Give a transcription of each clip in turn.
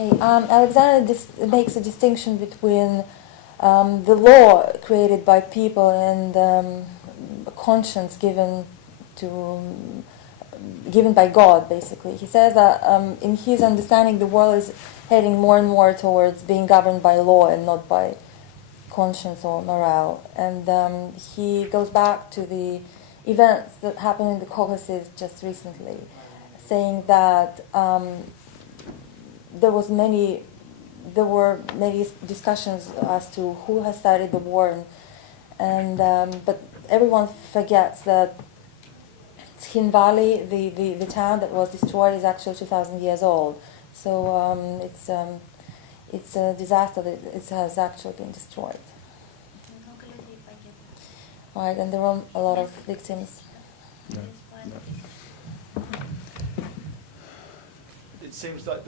Hey, Alexander makes a distinction between the law created by people and conscience given by God, basically. He says that in his understanding the world is heading more and more towards being governed by law and not by conscience or morale. And he goes back to the events that happened in the Caucasus just recently, saying that there were many discussions as to who has started the war, but everyone forgets that Tskhin Valley, the town that was destroyed, is actually 2,000 years old. So it's a disaster that it has actually been destroyed. Right, and there were a lot of victims. Yeah. It seems like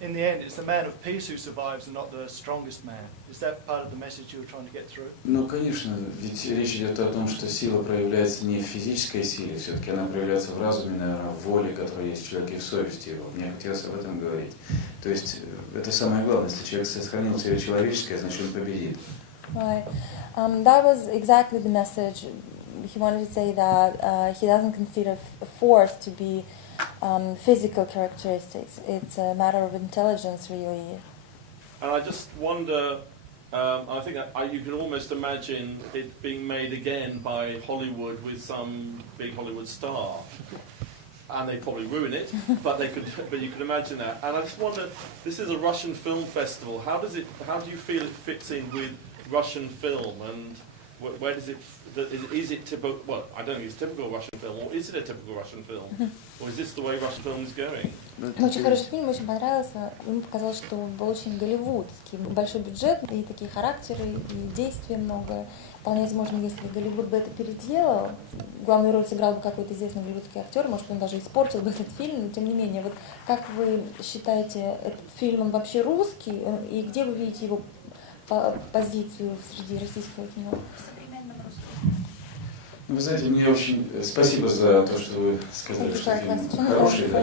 in the end, it's the man of peace who survives and not the strongest man. Is that part of the message you were trying to get through? Ну, конечно, ведь речь идет о том, что сила проявляется не в физической силе, все-таки она проявляется в разуме, наверное, в воле, которая есть в человеке, в совести его. Мне хотелось об этом говорить. То есть это самое главное. Если человек сохранил в себе человеческое, значит он победит. Right. That was exactly the message. He wanted to say that he doesn't consider force to be physical characteristics. It's a matter of intelligence, really. And I just wonder, I think that you can almost imagine it being made again by Hollywood with some big Hollywood star. And they probably ruin it, but you can imagine that. And I just wonder, this is a Russian film festival. How do you feel it fits in with Russian film, and where does it? Is it typical? Well, I don't think it's typical Russian film, or is it a typical Russian film, or is this the way Russian film is going? Очень хороший фильм, очень понравился. Ему показалось, что он был очень голливудский, большой бюджет и такие характеры, и действия много. Вполне возможно, если Голливуд бы это переделал, главную роль сыграл бы какой-то известный голливудский актер, может, он даже испортил бы этот фильм, но тем не менее, вот как вы считаете, этот фильм, он вообще русский, и где вы видите его позицию среди российского кино? Вы знаете, мне очень спасибо за то, что вы сказали, что фильм хороший. Да,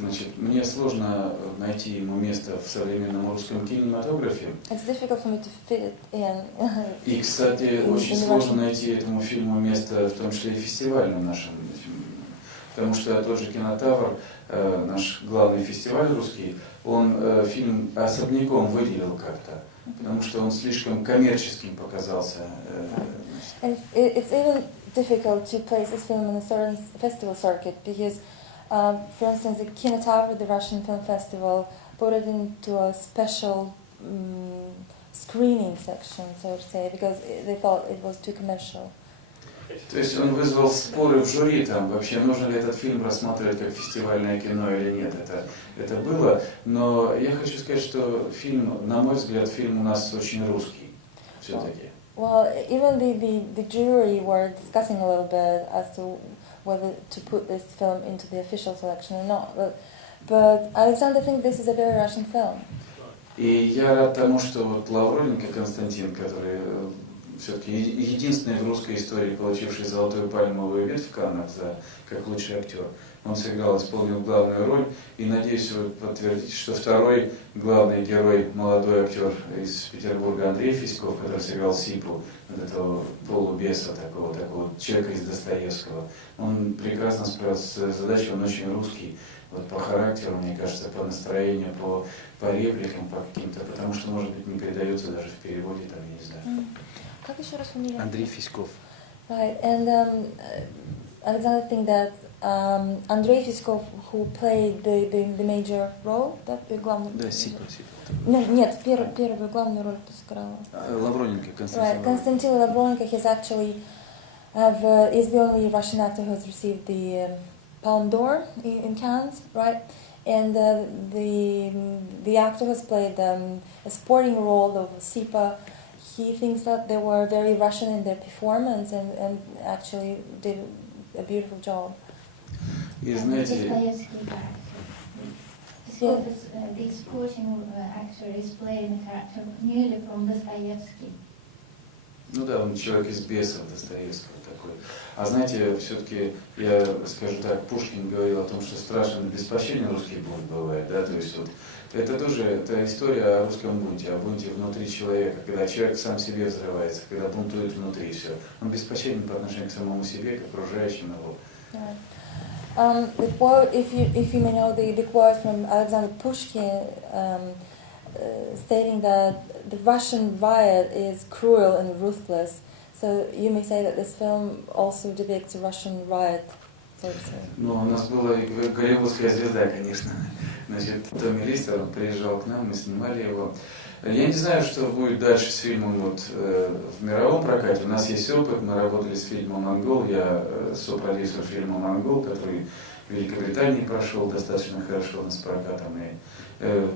значит, мне сложно найти ему место в современном русском кинематографе. И, кстати, очень сложно найти этому фильму место, в том числе и фестивальном нашем. Потому что тот же «Кинотавр», наш главный фестиваль русский, он фильм особняком выделил как-то, потому что он слишком коммерческим показался. And it's even difficult to place this film in a certain festival circuit because, for instance, the Kinotavr, the Russian Film Festival, put it into a special screening section, so to say, because they thought it was too commercial. То есть он вызвал споры в жюри, там, вообще нужно ли этот фильм рассматривать как фестивальное кино или нет, это было, но я хочу сказать, что фильм, на мой взгляд, фильм у нас очень русский, все-таки. Well, even the jury were discussing a little bit as to whether to put this film into the official selection or not, but Alexander thinks this is a very Russian film. И я рад тому, что вот Лавроненко Константин, который все-таки единственный в русской истории, получивший золотую пальмовую ветвь в Каннах как лучший актер. Он исполнил главную роль, и надеюсь, вы подтвердите, что второй главный герой, молодой актер из Петербурга Андрей Фиськов, который сыграл Сипу, вот этого полубеса, такого человека из Достоевского, он прекрасно справился с задачей, он очень русский, вот по характеру, мне кажется, по настроению, по репликам, по каким-то, потому что, может быть, не передается даже в переводе, там, я не знаю. Как еще раз фамилия? Андрей Фиськов. Right, and Alexander thinks that Andrei Fiskov, who played the major role, да, главную. Да, Сипа. Нет, первую главную роль кто сыграл. Лавроненко, Константин. Right, Konstantin Lavronenko, is the only Russian actor who has received the Palme d'Or in Cannes, right? And the actor has played a supporting role of Sipa. He thinks that they were very Russian in their performance and actually did a beautiful job. И знаете, the supporting actor is playing a character nearly from Dostoevsky. Ну да, он человек из бесов Достоевского такой. А знаете, все-таки, я скажу так, Пушкин говорил о том, что страшен беспощаден русский бунт бывает, да, то есть вот это тоже это история о русском бунте, о бунте внутри человека, когда человек сам себе взрывается, когда бунтует внутри все. Он беспощаден по отношению к самому себе, к окружающим его. The quote, if you may know the quote from Alexander Pushkin, stating that the Russian riot is cruel and ruthless. So you may say that this film also depicts a Russian riot, so to say. Ну, у нас была и голливудская звезда, конечно. Значит, Томми Листер, он приезжал к нам, мы снимали его. Я не знаю, что будет дальше с фильмом вот, в мировом прокате. У нас есть опыт, мы работали с фильмом «Монгол». Я сопродюсер фильма «Монгол», который в Великобритании прошел достаточно хорошо у нас с прокатом. И,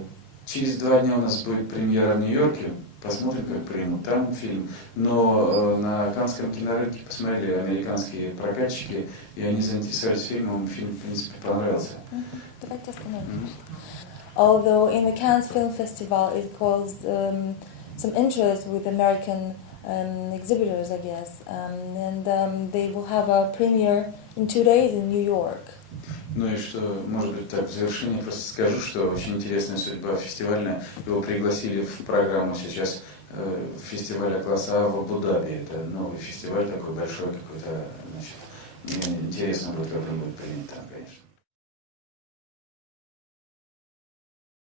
через 2 дня у нас будет премьера в Нью-Йорке. Посмотрим, как примут там фильм. Но на Каннском кинорынке посмотрели американские прокатчики, и они заинтересовались фильмом. Фильм, в принципе, понравился. Давайте остановимся. Although in the Cannes Film Festival it caused some interest with American exhibitors, I guess, and they will have a premiere in 2 days in New York. Ну и что, может быть, так, в завершение просто скажу, что очень интересная судьба фестивальная. Его пригласили в программу сейчас фестиваля класса А в Абу-Даби. Это новый фестиваль такой большой какой-то, значит, мне интересно будет, как он будет принят там, конечно.